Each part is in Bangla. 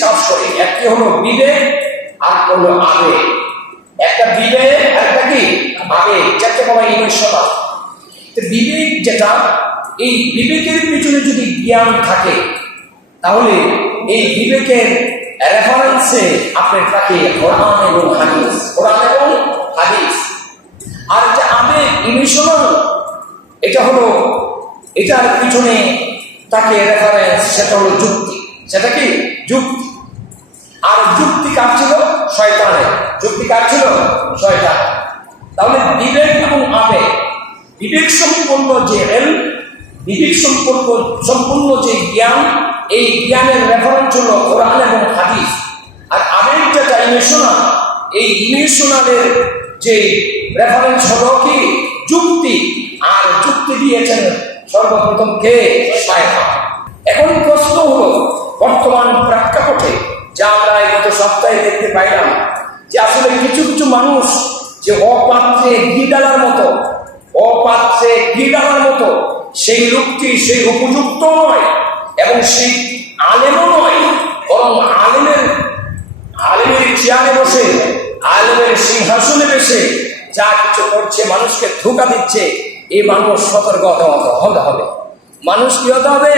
কাজ করে, একটি হলো বিবেক আর হলো আবেগ। একটা বিবেক একটা কি? আবেগ যাকে বলা ইমোশনাল বিবেক যেটা, এই বিবেকের পিছনে যদি জ্ঞান থাকে, তাহলে এই বিবেকের রেফারেন্সে আপনি তাকে কোরআন এবং হাদিস। কোরআন এবং হাদিস। আর যে আবেগ ইমোশনাল এটা হলো, এটার পিছনে তাকে রেফারেন্স সেটা হলো যুক্তি। সেটা কি? যুক্তি। আর যুক্তি কার ছিল? শয়তানের। যুক্তি কার ছিল? শয়তান। তাহলে বিবেক এবং আবেগ বিবেক সম্পন্ন যে এল, বিবেক সম্পর্ক সম্পূর্ণ যে জ্ঞান, এই জ্ঞানের রেফারেন্স হলো কোরআন এবং হাদিস। আর আবেগ যেটা ইমেশনাল এই ইমেশনালের যে রেফারেন্স হলো কি? যুক্তি। আর যুক্তি দিয়েছেন সর্বপ্রথম কে? এখন প্রশ্ন হলো, বর্তমান প্রেক্ষাপটে যা আমরা গত সপ্তাহে দেখতে পাইলাম যে আসলে কিছু কিছু মানুষ যে অপাত্রে ঘি ডালার মতো, অপাত্রে ঘি ডালার মতো, সেই লোকটি সেই উপযুক্ত নয় এবং সেই আলেমও নয়, বরং আলেমের আলেমের চেয়ারে বসে, আলেমের সিংহাসনে বসে যা কিছু করছে, মানুষকে ধোকা দিচ্ছে এই মানুষ সতর্ক হতে হবে। মানুষ কি হতে হবে?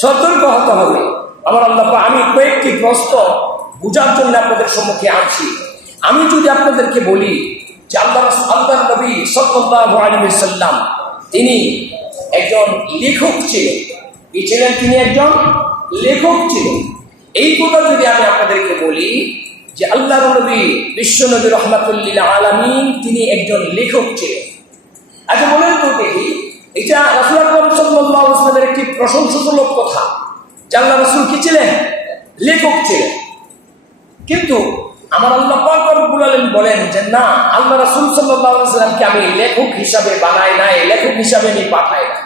সতর্ক হতে হবে। আমার আল্লাহ আমি কয়েকটি প্রশ্ন বোঝার জন্য আপনাদের সম্মুখে আনছি। আমি যদি আপনাদেরকে বলি যে আল্লাহ আল্লাহ নবী সাল্লাল্লাহু আলাইহি সাল্লাম তিনি একজন লেখক ছিলেন। কি ছিলেন তিনি একজন? লেখক ছিলেন। এই কথা যদি আমি আপনাদেরকে বলি যে আল্লাহ নবী, বিশ্ব নবী রহমাতুল্লিল আলমিন, তিনি একজন লেখক ছিলেন। আচ্ছা বলেন তো দেখি, এটা রাসুল আকরম সাল্লাহ ইসলামের একটি প্রশংসজনক কথা। আল্লাহ রসুল কি ছিলেন? লেখক ছিলেন। কিন্তু আমার আল্লাহ পাক রব্বুল বলেন যে, না, আল্লাহ রাসূল সাল্লামকে আমি লেখক হিসাবে বানাই নাই, লেখক হিসাবে আমি পাঠাই নাই।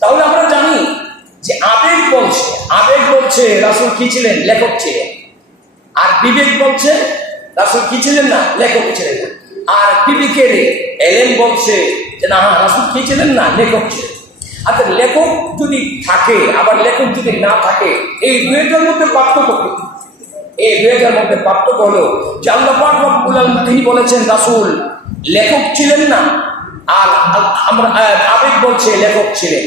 তাহলে আমরা জানি যে আবেগ বলছে আবেগ বলছে রাসূল কি ছিলেন? লেখক ছিলেন। আর বিবেক বলছে রাসূল কি ছিলেন না? লেখক ছিলেন না। আর বিবেকের এলেন বলছে যে, না, রাসূল কি ছিলেন না? লেখক ছিলেন। আচ্ছা লেখক যদি থাকে, আবার লেখক যদি না থাকে, এই দুইটার মধ্যে পার্থক্য কি? এই দুইটার মধ্যে পার্থক্য হলো যে তিনি বলেছেন, রাসুল, লেখক ছিলেন না, আর আমরা আবেগ বলছে লেখক ছিলেন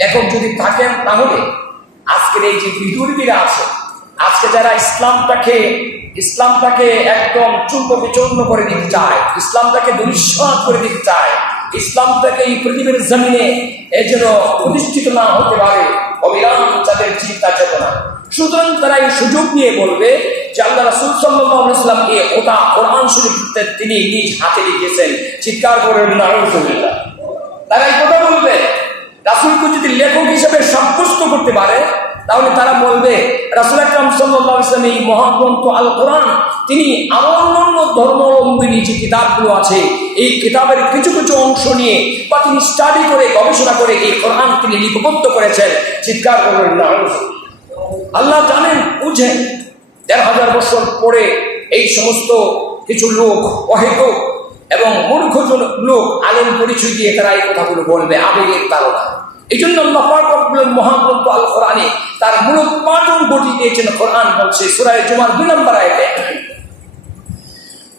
লেখক যদি থাকেন তাহলে আজকের এই যে বিদুর্মীরা আছে, আজকে যারা ইসলামটাকে ইসলামটাকে একদম চূর্ণ বিচূর্ণ করে দিতে চায়, ইসলামটাকে দুরিশ্বাস করে দিতে চায় ইসলামটাকে এই পৃথিবীর জমিনে এই যেন প্রতিষ্ঠিত না হতে পারে, অবিরাম তাদের চিন্তা চেতনা। সুতরাং তারা এই সুযোগ নিয়ে বলবে যে আল্লাহ রাসূল আলাইহি ওটা কোরআন শরীফতে তিনি নিজ হাতে লিখেছেন, চিৎকার করে নাউজুবিল্লাহ। তারা এই কথা বলবে। রাসুলকে যদি লেখক হিসেবে সাব্যস্ত করতে পারে তাহলে তারা বলবে, রাসূল আকরাম আলাইহি এই মহাগ্রন্থ আল কোরআন তিনি আমার অন্যান্য ধর্মাবলম্বী যে কিতাবগুলো আছে। এই কিতাবের কিছু কিছু অংশ নিয়ে বা তিনি স্টাডি করে, গবেষণা করে এই কোরআন তিনি লিপিবদ্ধ করেছেন। চিৎকার করবেন নাউজুবিল্লাহ আল্লাহ জানেন, বুঝেন। দেড় হাজার বছর পরে এই সমস্ত কিছু লোক অহেত এবং মূর্খ জন- লোক আলেম পরিচয় দিয়ে তারা এই কথাগুলো বলবে। আবেগের তারা এই জন্য আল্লাহ পাক রব্বুল মহাগ্রন্থ আল কোরআনে তার মূলোৎপাদন ঘটিয়ে দিয়েছেন কোরআন বলছে সুরায় জুমার দুই নম্বর আয়তে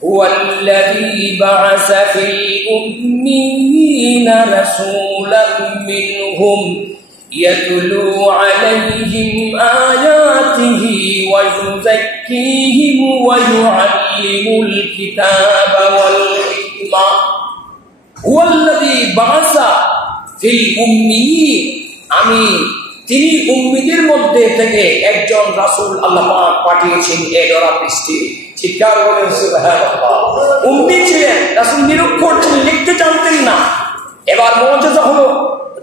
هو الذي بعث في الأمين رسولا منهم يتلو عليهم آياته ويزكيهم ويعلم الكتاب والحكمة هو الذي بعث ফিল উম্মি, আমি তিনি উম্মিদের মধ্যে থেকে একজন রাসুল আল্লাহ পাক পাঠিয়েছেন এগরা পৃষ্ঠে চিৎকার করে উম্মি ছিলেন, রাসুল নিরক্ষর ছিলেন, লিখতে জানতেন না। এবার মজা হলো,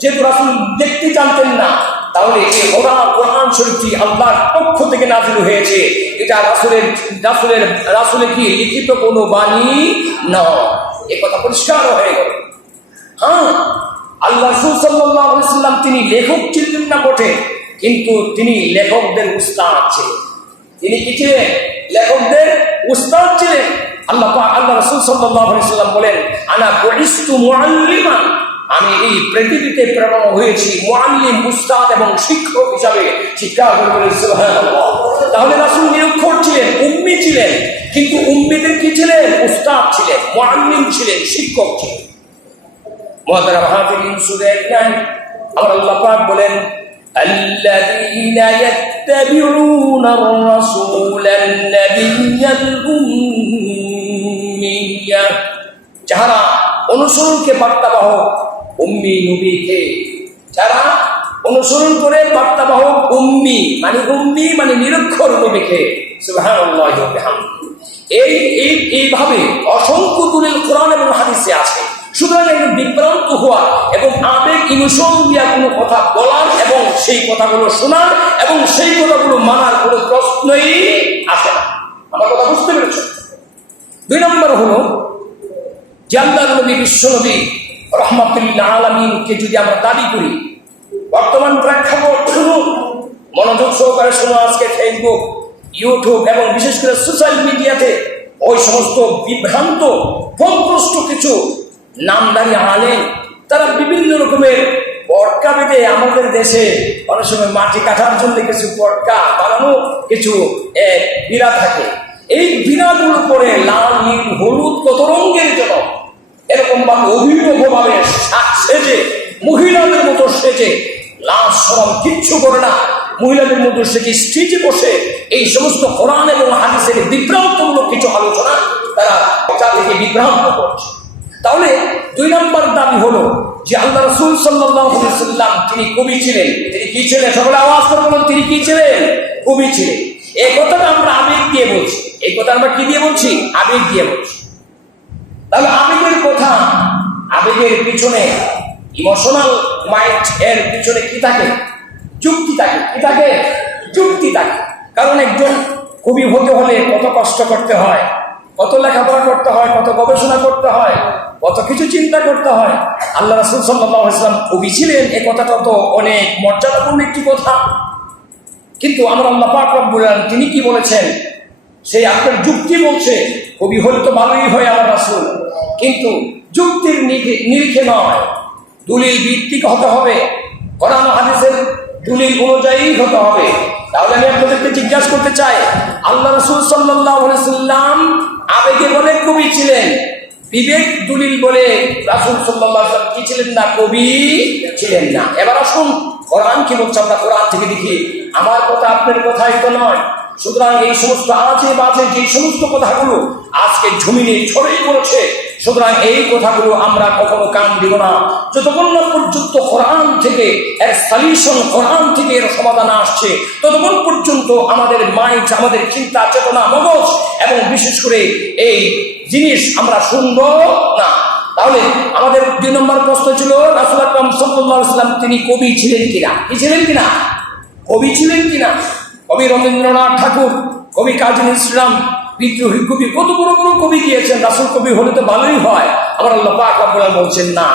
যেহেতু রাসুল দেখতে জানতেন না, তাহলে এই ওরা কোরআন শরীফটি আল্লাহর পক্ষ থেকে নাজিল হয়েছে। এটা রাসুলের রাসুলের, রাসুলে কি লিখিত কোনো বাণী? নয় এ কথা পরিষ্কার হয়ে গেল। হ্যাঁ আল্লাহ সাল্লাম তিনি লেখক ছিলেন না বটে, কিন্তু তিনি লেখকদের উস্তাদ ছিলেন। তিনি কি ছিলেন? লেখকদের উস্তাদ ছিলেন। আল্লাহ আল্লাহ রসুল সাল্লাম বলেন, আনা বরিস্তু মুআল্লিমান আমি এই পৃথিবীতে প্রেরণ হয়েছি মুআল্লিম উস্তাদ এবং শিক্ষক হিসাবে। শিক্ষা তাহলে রাসুল নিরক্ষর ছিলেন, উম্মি ছিলেন, কিন্তু উম্মিদের কি ছিলেন? উস্তাদ ছিলেন মোয়াল্লিম ছিলেন, শিক্ষক ছিলেন। মহাদারা হাফিলিন সুরে নাই আমার আল্লাহ পাক বলেন الذين يتبعون الرسول النبي الأمي যারা অনুসরণকে বার্তাবাহ উম্মি নবীকে যারা অনুসরণ করে বার্তাবাহ উম্মি মানে উম্মি মানে নিরক্ষর নবীকে সুবহানাল্লাহ ওয়া বিহামদিহি। এই এই এইভাবে অসংখ্য দলিল কোরআন এবং হাদিসে আছে সুতরাং একজন বিভ্রান্ত হওয়া এবং আবেগ ইমোশন দিয়া কোনো কথা বলার এবং সেই কথাগুলো শোনার এবং সেই কথাগুলো মানার কোনো প্রশ্নই আসে না। আমার কথা বুঝতে পেরেছ? দুই নম্বর হলো আল্লাহ নবী, বিশ্ব নবী রহমতুল্লাহ আলমিনকে যদি আমরা দাবি করি, বর্তমান প্রেক্ষাপট শুনুন, মনোযোগ সহকারে শুনুন আজকে ফেসবুক ইউটিউব এবং বিশেষ করে সোশ্যাল মিডিয়াতে ওই সমস্ত বিভ্রান্ত পথভ্রষ্ট কিছু নামদারি আলেন তারা বিভিন্ন রকমের পটকা বেঁধে আমাদের দেশে অনেক সময় মাটি কাটার জন্য কিছু পটকা বানানো কিছু বিড়া থাকে। এই বিড়াগুলো পরে লাল, নীল, হলুদ কত রঙের জন্য এরকম ভাবে অভিনব ভাবে সেজে, মহিলাদের মতো সেজে লাল সরম কিচ্ছু করে না। মহিলাদের মতো সেজে স্টেজে বসে? এই সমস্ত কোরআন এবং হাদিসের বিভ্রান্তমূলক কিছু আলোচনা তারা তাদেরকে বিভ্রান্ত করছে। তাহলে দুই নম্বর দাবি হলো যে আল্লাহ রসুল সাল্লাম তিনি কবি ছিলেন। তিনি কি ছিলেন? সকলে আওয়াজ করে তিনি কি ছিলেন? কবি ছিলেন। এই কথাটা আমরা আবেগ দিয়ে বলছি। এই কথা আমরা কি দিয়ে বলছি? আবেগ দিয়ে বলছি। তাহলে আবেগের কথা, আবেগের পিছনে ইমোশনাল মাইন্ড এর পিছনে কি থাকে? যুক্তি থাকে। কি থাকে? যুক্তি থাকে। কারণ একজন কবি হতে হলে কত কষ্ট করতে হয়? কত লেখাপড়া করতে হয়, কত গবেষণা করতে হয়, কত কিছু চিন্তা করতে হয়। আল্লাহ রাসুল সাল্লাহ ইসলাম কবি ছিলেন, এ কথাটা তো অনেক মর্যাদাপূর্ণ একটি কথা। কিন্তু আমরা আল্লাহ পাক রব্বুল আলামিন তিনি কি বলেছেন? সেই আপনার যুক্তি বলছে কবি হলে তো ভালোই হয় আমার রাসুল, কিন্তু যুক্তির নিরিখে- নয়। দলিল ভিত্তিক হতে হবে, কোরআন হাদিসের দলিল অনুযায়ী হতে হবে। তাহলে আমি আপনাদেরকে জিজ্ঞাসা করতে চাই, আল্লাহ রসুল সাল্লাহ সাল্লাম আবেগে বলে কবি ছিলেন। বিবেক দলিল বলে রাসুল সাল্লাহ কি ছিলেন না? কবি ছিলেন না। এবার আসুন, কোরআন কি বলছে? আমরা কোরআন থেকে দেখি। আমার কথা আপনার কথা তো নয়। সুতরাং এই সমস্ত আজে বাজে যে সমস্ত কথাগুলো আজকে জমিনে ছড়িয়ে পড়েছে, সুতরাং এই কথাগুলো আমরা কখনো কান দিব না। যতক্ষণ না পর্যন্ত কোরআন থেকে এর সলিউশন কোরআন থেকে এর সমাধান আসছে, ততক্ষণ পর্যন্ত আমাদের মাইন্ড আমাদের চিন্তা, চেতনা, মগজ এবং বিশেষ করে এই জিনিস আমরা শুনব না। তাহলে আমাদের দুই নম্বর প্রশ্ন ছিল, রাসুল আকরাম সাল্লাল্লাহু আলাইহি সাল্লাম তিনি কবি ছিলেন কিনা? কি ছিলেন কিনা? কবি ছিলেন কিনা? কবি রবীন্দ্রনাথ ঠাকুর কবি কাজী ইসলাম বিদ্রোহী কবি কত বড় বড় কবি গিয়েছেন রাসুল কবি হলে তো ভালোই হয় আমার আল্লাহ পাক রব্বুল আলামিন বলছেন না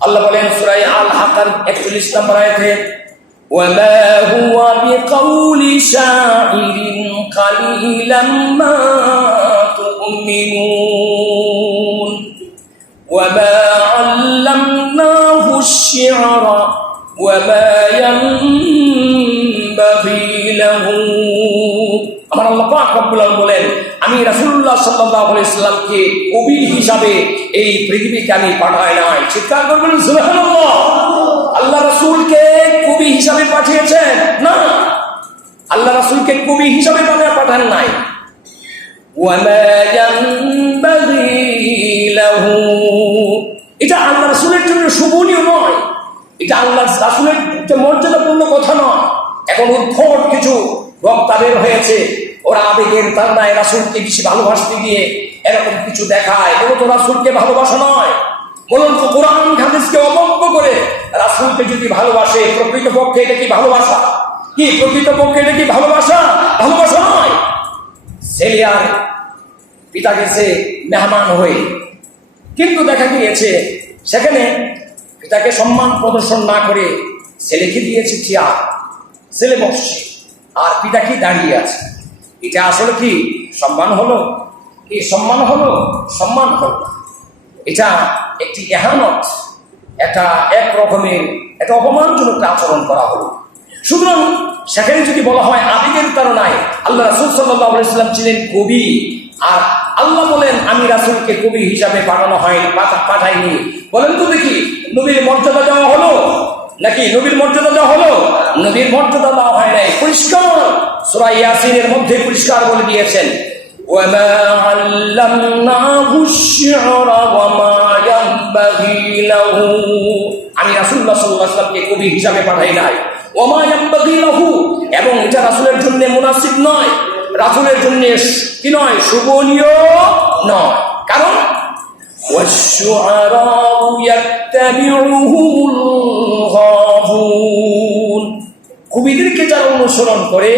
আল্লাহ বলেন সূরা আল হাকার 41 নম্বর আয়াতে وما هو بقول شاعر قليلا ما تؤمنون وما علمناه الشعر وما ينبغي له আমার আল্লাহ আকবুল্লাহ বলেন, আমি রাসুল্লাহ সাল্লাহ ইসলামকে কবি হিসাবে এই পৃথিবীকে আমি পাঠাই নাই। চিৎকার করবেন আল্লাহ রসুলকে কবি হিসাবে পাঠিয়েছেন? না। আল্লাহ রসুলকে কবি হিসাবে মানে পাঠান নাই। এটা আল্লাহ রসুলের জন্য শুভনীয় নয়। এটা আল্লাহ রাসুলের মর্যাদাপূর্ণ কথা নয়। এখন উদ্ভট কিছু বক্তা বের হয়েছে। ওরা আবেগের তান্নায় রাসূলকে বেশি ভালোবাসতে গিয়ে এরকম কিছু দেখায়। মূলত রাসূলকে ভালোবাসা নয়। মূলত কোরআন হাদিসকে অবজ্ঞ করে রাসূলকে যদি ভালোবাসে, প্রকৃতপক্ষে এটা কি ভালোবাসা? কি, প্রকৃতপক্ষে এটা কি ভালোবাসা? ভালোবাসা নয়। ছেলে আর পিতা গেছে মেহমান হয়ে কিন্তু দেখা গিয়েছে, সেখানে পিতাকে সম্মান প্রদর্শন না করে ছেলেকে দিয়েছে চেয়ার ছেলে বসছে আর পিতা কি দাঁড়িয়ে আছে? এটা আসলে কি সম্মান হলো? কি সম্মান হলো সম্মান হলো। এটা একটি এহানত, এটা এক রকমের একটা অপমানজনক আচরণ করা হলো। সুতরাং সেখানে যদি বলা হয় আবেগের তারনায় আল্লাহ রাসুল সাল্লাম ছিলেন কবি আর আল্লাহ বলেন, আমি রাসুলকে কবি হিসাবে পাঠানো হয়, পাঠা- পাঠাইনি। বলেন তো দেখি, নবীর মর্যাদা দেওয়া হলো? নাকি নবীর মর্যাদা দেওয়া হলো নবীর মর্যাদা দেওয়া হয় নাই পরিষ্কার সুরা ইয়াসিনের মধ্যে পরিষ্কার বলে দিয়েছেন وما علمناه الشعر وما ينبغي له আমি রাসূলুল্লাহ সাল্লাল্লাহু আলাইহি ওয়াসাল্লামকে কবি হিসাবে পাঠাই নাই ওমা ইয়ানবাগি লাহু এবং এটা রাসূলের জন্য মুনাসিব নয় রাসূলের জন্য কি নয় শুভনীয় নয় কারণ والشعراء يتبعهم الغاوون কবিদেরকে যারা অনুসরণ করে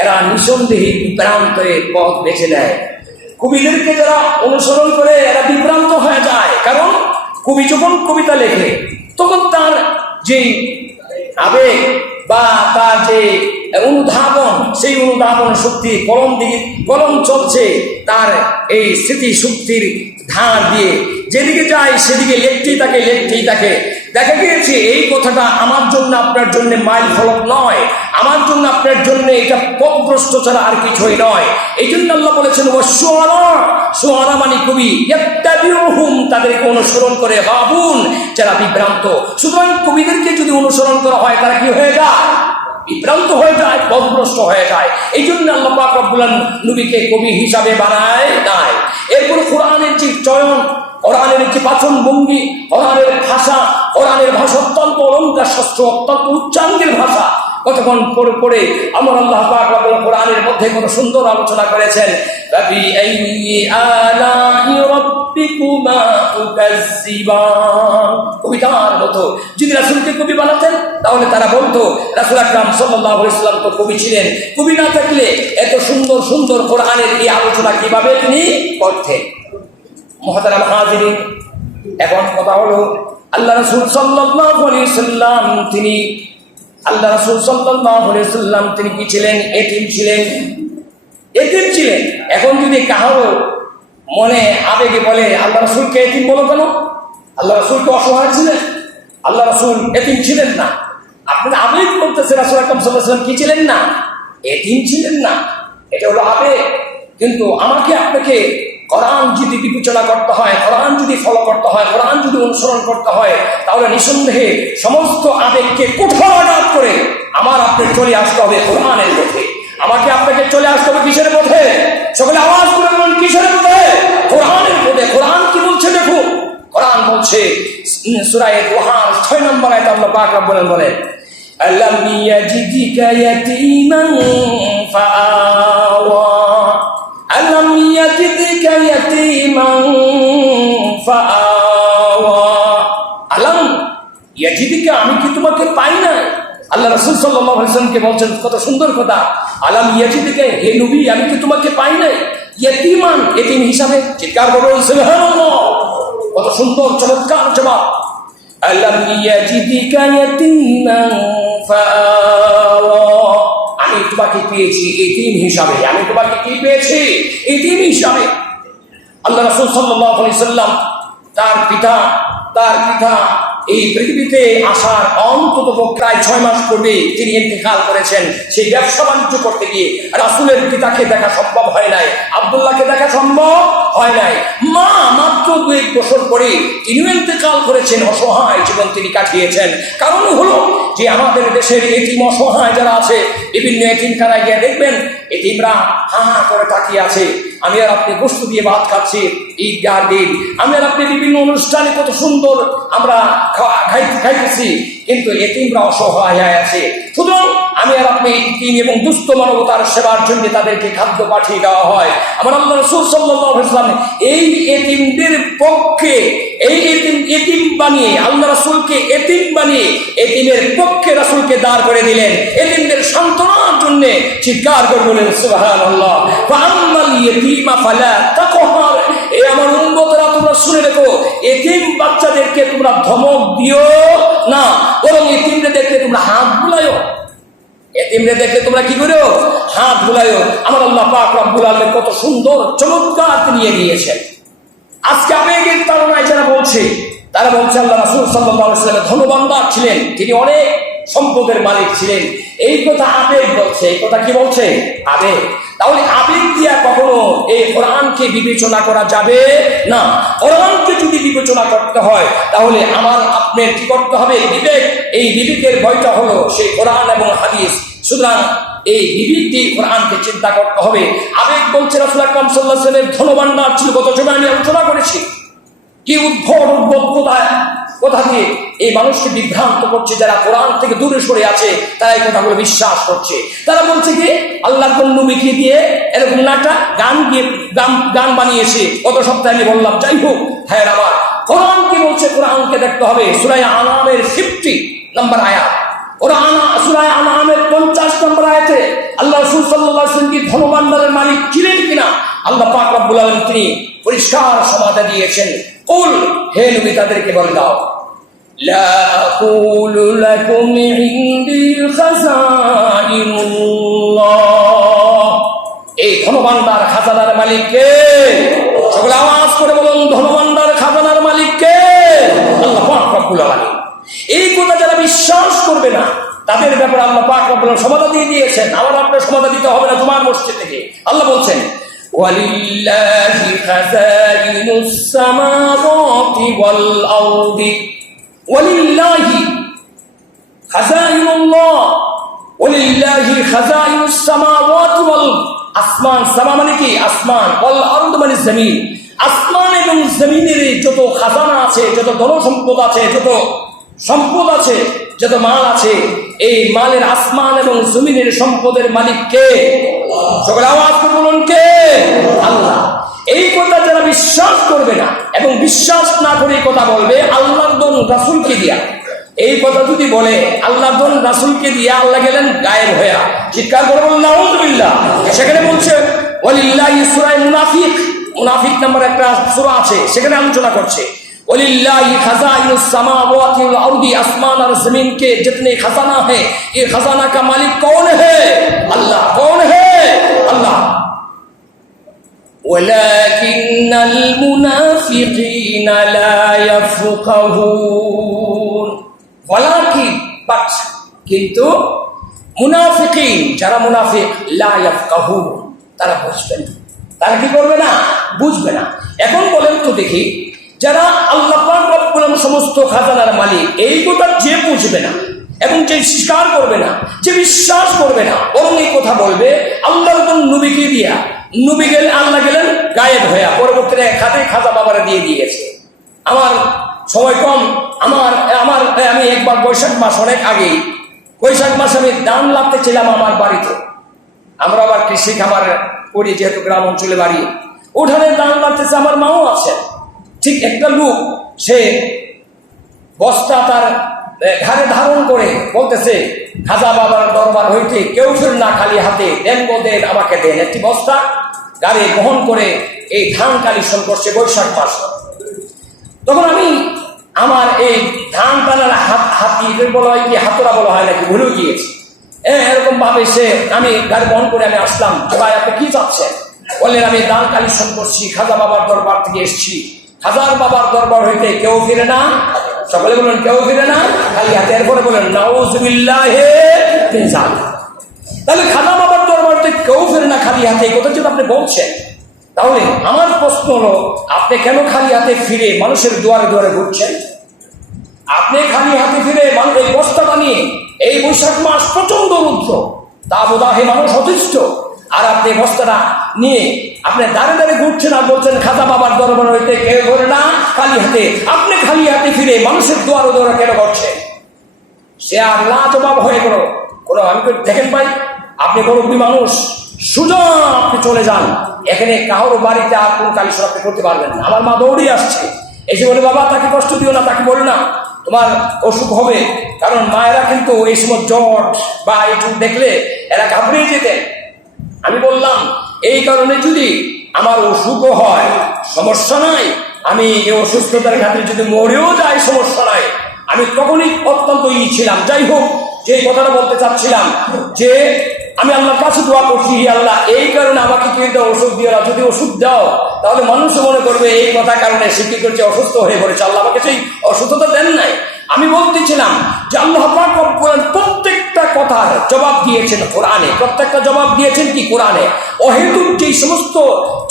এরা নিঃসন্দেহে বিভ্রান্তের পথ বেছে নেয় কবিদেরকে যারা অনুসরণ করে এরা বিভ্রান্ত হয়ে যায় কারণ কবি যখন কবিতা লেখে তখন তার যে আবেগ বা তার যে অনুধাবন সেই অনুধাবন শক্তি কলম দিকে কলম চলছে তার এই স্মৃতি শক্তির ধার দিয়ে যেদিকে যায়, সেদিকে লেখতেই থাকে লেখতেই থাকে দেখা গিয়েছে, এই কথাটা আমার জন্য আপনার জন্য মাইল ফলক নয়। আমার জন্য আপনার জন্য এটা পথগ্রস্ত ছাড়া আর কিছুই নয়। এই জন্য আল্লাহ বলেছেন ও সোয়ারা সোয়ারা মানে কবি, ইয়াত্তাবিউহুম তাদেরকে অনুসরণ করে, বাবুন যারা বিভ্রান্ত। সুতরাং কবিদেরকে যদি অনুসরণ করা হয়, তারা কি হয়ে যায়? বিভ্রান্ত হয়ে যায় পথগ্রস্ত হয়ে যায়। এই জন্য আল্লাহ পাক রব্বুল নবীকে কবি হিসাবে বানায় নাই। এরপর কোরআনের যে চয়ন, কোরআনের যে পাচন ভঙ্গি কোরআনের ভাষা কোরআনের ভাষা অত্যন্ত অলঙ্কার শাস্ত্র অত্যন্ত উচ্চাঙ্গের ভাষা কতক্ষণ পরে আমার আল্লাহ পাক কোরআনের মধ্যে কত সুন্দর আলোচনা করেছেন? কবিতার মতো। যদি রাসূলকে কবি বানাতেন, তাহলে তারা বলতো, রাসূল আকরাম সাল্লাল্লাহু আলাইহি সাল্লাম তো কবি ছিলেন। কবি না থাকলে এত সুন্দর সুন্দর কোরআনের এই আলোচনা কীভাবে তিনি করতেন? মহাতারাম হাজিরিন, এখন কথা হলো, আল্লাহ রসুল আলাইহি সাল্লাম তিনি আল্লাহ রসুল সাল্লাম তিনি কি ছিলেন? এতিম ছিলেন। এতিম ছিলেন। এখন যদি কাহারও মনে আবেগে বলে, আল্লাহ রসুলকে এতিম বলো কেন? আল্লাহ রসুল তো অসহায় ছিলেন। আল্লাহ রসুল এতিম ছিলেন না। আপনি আবেগ বলতেছে রাসুল আকরম সাল্লাম কি ছিলেন না? এতিম ছিলেন না। এটা হলো আবেগ। কিন্তু আমাকে আপনাকে কোরআন যদি বিবেচনা করতে হয়, কোরআন যদি ফলো করতে হয়, কোরআন যদি অনুসরণ করতে হয়, তাহলে নিঃসন্দেহে সমস্ত আবেগকে কঠোর আঘাত করে আমার আপনার চলে আসতে হবে কোরআনের পথে। আমাকে আপনাকে চলে আসতে হবে কিসের পথে? সকলে আওয়াজ করে বলুন, কিসের পথে? কোরআনের পথে। কোরআন কি বলছে দেখুন? কোরআন বলছে সুরায় কোহান ছয় নম্বর আয় আপনার পাক বলেন বলেন আল্লাহ ইয়াজিদিকা ইয়াতীমান ফা আলম, ইয়াজিদিকে আমি কি তোমাকে পাই না আল্লাহ রাসূল সাল্লাল্লাহু আলাইহি ওয়াসাল্লামকে বলছেন, কত সুন্দর কথা। আলম, ইয়াজিদিকে, হে নবী, আমি কি তোমাকে পাই নাই? ইয়াতিমান, এতিম হিসাবে চিৎকার সুবহানাল্লাহ। কত সুন্দর, চমৎকার জবাব। আলম, ইয়াজিদিকা, ইয়াতিমান আমি তোমাকে পেয়েছি এতিম হিসাবে। আমি তোমাকে কি পেয়েছি? এতিম হিসাবে। আল্লাহ রাসূল সাল্লাল্লাহু আলাইহি সাল্লাম তার পিতা তার পিতা এই পৃথিবীতে আসার অন্তত প্রায় ছয় মাস পূর্বে তিনি ইন্তেকাল করেছেন। সেই ব্যবসা বাণিজ্য করতে গিয়ে রাসূলের পিতাকে দেখা সম্ভব হয় নাই, আবদুল্লাহকে দেখা সম্ভব হয় নাই। মা মাত্র দুই বছর পরে তিনিও ইন্তেকাল করেছেন, অসহায় জীবন তিনি কাটিয়েছেন। কারণ হলো যে আমাদের দেশের এটিম অসহায় যারা আছে, বিভিন্ন এটিমখানায় গিয়ে দেখবেন এটিমরা হা হা করে তাকিয়ে আছে। আমি আর আপনি গোস্ত দিয়ে ভাত খাচ্ছি। ঈদগাহ দিন। আমি আর আপনি বিভিন্ন অনুষ্ঠানে কত সুন্দর আমরা খাইতেছি। কিন্তু এতিমরা অসহায় আছে। সুতরাং আমি আর আপনি এতিম এবং দুস্থ মানবতার সেবার জন্য তাদেরকে খাদ্য পাঠিয়ে দেওয়া হয়। আমার আল্লাহ এই এতিমদের পক্ষে, এই এতিম এতিম বানিয়ে, আল্লাহ রাসূলকে এতিম বানিয়ে এতিমের পক্ষে রাসূলকে দাঁড় করে দিলেন। এতিমদের সান্ত্বনার জন্য চিৎকার করে ফালা তাকহার। এ আমার শুনে রেখো, এতিম বাচ্চাদেরকে তোমরা ধমক দিও না, বরং এতিমদের দেখলে তোমরা হাত বুলাইও এতিমরে দেখলে তোমরা কি করো হাত বুলাইও আমার আল্লাহ পাক রব্বুল কত সুন্দর, চমৎকার তিনি এগিয়েছেন। আজকে আবেগের তারণায় যারা বলছে, তারা বলছে আল্লাহ রাসূল আলাইহি ধনবান্দার ছিলেন। তিনি অনেক সম্পদের মালিক ছিলেন। এই কথা আবেগ বলছে, এই কথা কি বলছে? আবেগ। তাহলে আবেগ দিয়া কখনো এই কোরআনকে বিবেচনা করা যাবে? না। কোরআনকে যদি বিবেচনা করতে হয়, তাহলে আমার আপনার কি করতে হবে? বিবেক, এই বিবেকের বইটা হলো সেই কোরআন এবং হাদিস। সুতরাং এই দিয়ে কোরআনকে চিন্তা করতে হবে। আবেগ বলছে রাসুল আকরাম সাল্লাহ সাল্লামের না ছিল। গত জমে আমি আলোচনা করেছি। কি উদ্ভট উদ্ভট কোথায়? কোথা দিয়ে এই মানুষকে বিভ্রান্ত করছে, যারা কোরআন থেকে দূরে সরে আছে, তারা এই কথাগুলো বিশ্বাস করছে। তারা বলছে কি, আল্লাহ নবীকে দিয়ে এরকম নাটা গান দিয়ে গান গান বানিয়েছে। গত সপ্তাহে আমি বললাম, যাই হোক হ্যাঁ আমার, কোরআন কি বলছে? কোরআনকে দেখতে হবে। সুরাই আনামের ফিফটি নাম্বার আয়াত। কোরআন আনামের আল্লাহ রসুল সাল্লাহ কি ধনবান্ডারের মালিক ছিলেন কিনা? আল্লাহ পাক রব্বুল আলম তিনি পরিষ্কার সমাধা দিয়েছেন। কুল, হে নবী, তাদেরকে বলে দাও। লা আকুলু লাকুম ইন্দি খাজাইনুল্লাহ। এই ধনবান্দার খাজানার মালিককে আওয়াজ করে বলুন, ধনবানদার খাজানার মালিককে, আল্লাহ পাক রব্বুল আলামিন। এই কথা যারা বিশ্বাস করবে না, তাদের ব্যাপারে আল্লাহ পাক রব্বুল আলামিন সমাধা দিয়ে দিয়েছেন। আবার আপনার সমাধা দিতে হবে না তোমার মসজিদ থেকে। আল্লাহ বলছেন ولله خزائن السماوات والأرض ولله خزائن الله ولله خزائن السماوات والأرض আসমান সামা মানে কি আসমান বল আরদ মানে জমিন আসমান এবং জমিনের যত খাজানা আছে যত ধন সম্পদ আছে যত সম্পদ আছে, যত মাল আছে, এই মালের আসমান এবং জমিনের সম্পদের মালিক কে? সকলে আওয়াজ বলুন কে? আল্লাহ। এই কথা যারা বিশ্বাস করবে না এবং বিশ্বাস না করে কথা বলবে, আল্লাহর দন রাসুলকে দিয়া। এই কথা যদি বলে আল্লাহ দন রাসুলকে দিয়া আল্লাহ গেলেন গায়েব হইয়া। চিৎকার করে বলুন, নাউজুবিল্লাহ। সেখানে বলছে, ওয়ালিল্লাহি সূরা মুনাফিক। মুনাফিক নাম্বার একটা সূরা আছে, সেখানে আলোচনা করছে। वलिल्लाहि खजाइनुस समावाति वल अर्दी आसमान और जमीन के जितने खजाना है ये खजाना का मालिक कौन है अल्लाह कौन है अल्लाह ولكن المنافقين لا يفقهون ولكن but কিন্তু মুনাফিকিন যারা মুনাফিক লা ইয়াফকাহুন তারা বুঝবে না তারা কি করবে না বুঝবে না এখন বলেন তো দেখি যারা আল্লাহ সমস্ত খাজানার মালিক, এই কথা যে বুঝবে না এবং যে স্বীকার করবে না, যে বিশ্বাস করবে না, বরং এই কথা বলবে আল্লাহ নবীকে দিয়া? নবী গেলেন আল্লাহ গেলেন, গায়েব হইয়া পরবর্তীতে খাতে খাজা বাবারা দিয়ে দিয়েছে। আমার সময় কম, আমার আমার আমি একবার বৈশাখ মাস অনেক আগেই, বৈশাখ মাসে আমি দান লাগতে ছিলাম আমার বাড়িতে। আমরা আবার কৃষি খাবার করি, যেহেতু গ্রাম অঞ্চলে বাড়ি। উঠানের দান লাগতেছে আমার মাও আছেন ঠিক একটা লোক, সে বস্তা তার ঘাড়ে ধারণ করে বলতেছে, খাজা বাবার দরবার হইতে কেউ ফির না খালি হাতে দেন গো আমাকে দেন একটি বস্তা, গাড়ি বহন করে এই ধান কালেকশন করছে বৈশাখ মাস তখন আমি আমার এই ধান টানার হাত, হাতি বলা হয় কি হাতরা বলা হয় নাকি, ভুলেও গিয়েছি। হ্যাঁ এরকম ভাবে সে আমি গাড়ি বহন করে আমি আসলাম ভাই আপনি কি চাচ্ছেন? বললেন, আমি দান কালেকশন করছি খাজা বাবার দরবার থেকে এসেছি। খাজার বাবার দরবার হইতে কেউ ফিরে না? সকলে বলেন, কেউ ফিরে না? খালি হাতে এরপরে বলেন তাহলে খাজা বাবার দরবার হইতে কেউ ফিরে না, খালি হাতে? কথা যেটা আপনি বলছেন। তাহলে আমার প্রশ্ন হলো, আপনি কেন খালি হাতে ফিরে মানুষের দুয়ারে দুয়ারে ঘুরছেন? আপনি খালি হাতে ফিরে মানুষ এই বস্তা বানিয়ে এই বৈশাখ মাস প্রচণ্ড রুদ্র। তা বোধহয় মানুষ অতিষ্ঠ আর আপনি বস্তাটা নিয়ে আপনি দাঁড়ে দাঁড়িয়ে ঘুরছেন আর বলছেন, খাতা বাবার দরবার হইতে কেউ ধরে না, খালি হাতে। আপনি খালি হাতে ফিরে মানুষের দুয়ারে দুয়ারে কেন করছে সে আর না জবাব হয়ে কোনো কোনো আমি দেখেন ভাই, আপনি মুরব্বী মানুষ, সুযোগ আপনি চলে যান। এখানে কারোর বাড়িতে আর কোন কালী আপনি করতে পারবেন না। আমার মা দৌড়িয়ে আসছে। এসে বলে, বাবা, তাকে কষ্ট দিও না, তাকে বলে না। তোমার অসুখ হবে। কারণ মায়েরা কিন্তু এই সময় জট বা এইটুক দেখলে এরা ঘাবড়িয়ে যেতেন। আমি বললাম, এই কারণে যদি আমার অসুখও হয়, সমস্যা নাই, আমি এই অসুস্থতার খাতিরে যদি মরেও যাই, সমস্যা নাই। আমি তখনই অত্যন্ত ই ছিলাম। যাই হোক, যে কথাটা বলতে চাচ্ছিলাম, যে আমি আল্লাহর কাছে দোয়া করছি, হি আল্লাহ, এই কারণে আমাকে কিন্তু ওষুধ দিও না। যদি ওষুধ দাও, তাহলে মানুষ মনে করবে, এই কথা কারণে সে কি করছে, অসুস্থ হয়ে পড়েছে। আল্লাহ আমাকে সেই অসুস্থতা দেন নাই। আমি বলতেছিলাম যে আল্লাহ প্রত্যেকটা কথার জবাব দিয়েছেন কোরআনে। প্রত্যেকটা জবাব দিয়েছেন কি কোরআনে? অহেতুক যে সমস্ত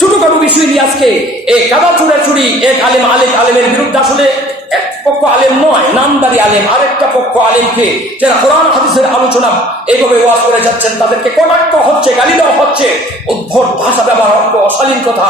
ছোটখাটো বিষয় নিয়ে আজকে এই কাদা চুড়াচুড়ি এক আলেম আলেক আলেমের বিরুদ্ধে আসলে এক পক্ষ আলেম নয়, নামদারি আলেম। আরেকটা পক্ষ আলেমকে যারা কোরআন, হাদিসের আলোচনা এইভাবে ওয়াজ করে যাচ্ছেন, তাদেরকে কটাক্ষ হচ্ছে গালি দেওয়া হচ্ছে। উদ্ভট ভাষা ব্যবহার হচ্ছে, অশালীন কথা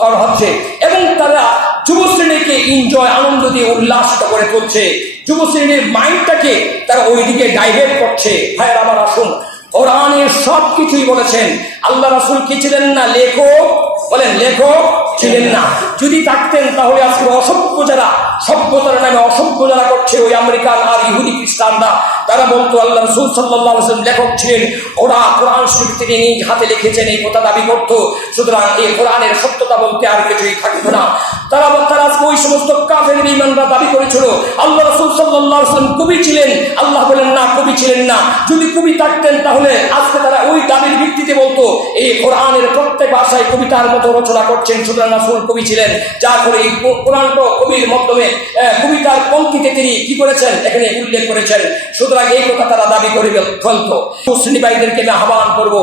করা হচ্ছে। এবং তারা যুব শ্রেণীকে এনজয় আনন্দ দিয়ে উল্লাসিত করে তুলছে। যুব শ্রেণির মাইন্ডটাকে তারা ওইদিকে ডাইভার্ট করছে। ভাইয়ের, আমার আসুন। কোরআনের সব কিছুই বলেছেন। আল্লাহ রাসুল কি ছিলেন না? লেখক? বলেন, লেখক ছিলেন না। যদি থাকতেন তাহলে আজকে অসভ্য যারা, সভ্যতার নামে অসভ্য যারা করছে ওই আমেরিকান আর ইহুদি খ্রিস্টানরা, তারা বলতো, আল্লাহ রসুল সাল্লাহ লেখক ছিলেন। ওরা কোরআন শরীফ থেকে নিজ হাতে লিখেছেন, এই কথা দাবি করতো। সুতরাং এই কোরআনের সত্যতা বলতে আর কিছুই থাকতো না। তারা তারা ওই সমস্ত কাফের ইমানরা দাবি করেছিল, আল্লাহ রসুল সাল্লাহ কবি ছিলেন। ছিলেন না। যদি কবি থাকতেন তাহলে আজকে তারা ওই দাবির ভিত্তিতে বলতো, এই কোরআনের প্রত্যেক ভাষায় কবিতার মতো রচনা করছেন সুতরাং রাসুল কবি ছিলেন। যা করে এই কোরআনটা কবির মাধ্যমে কবিতার পঙ্ক্তিতে তিনি কি করেছেন এখানে উল্লেখ করেছেন। সুতরাং এই কথা তারা দাবি করে ফেলতো। মুসলিম ভাইদেরকে আমি আহ্বান করব,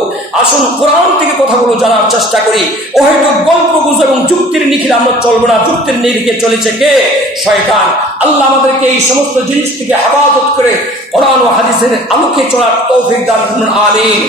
আসুন কোরআন থেকে কথাগুলো জানার চেষ্টা করি। ও হয়তো গল্প, গুজব এবং যুক্তির নিখিলে আমরা চলবো না। যুক্তির নিরিখে চলেছে কে? শয়তান। আল্লাহ আমাদেরকে এই সমস্ত জিনিস থেকে হেফাজত করে কোরআন ও হাদিসের আলোকে চলার তৌফিক দান করুন, আমিন।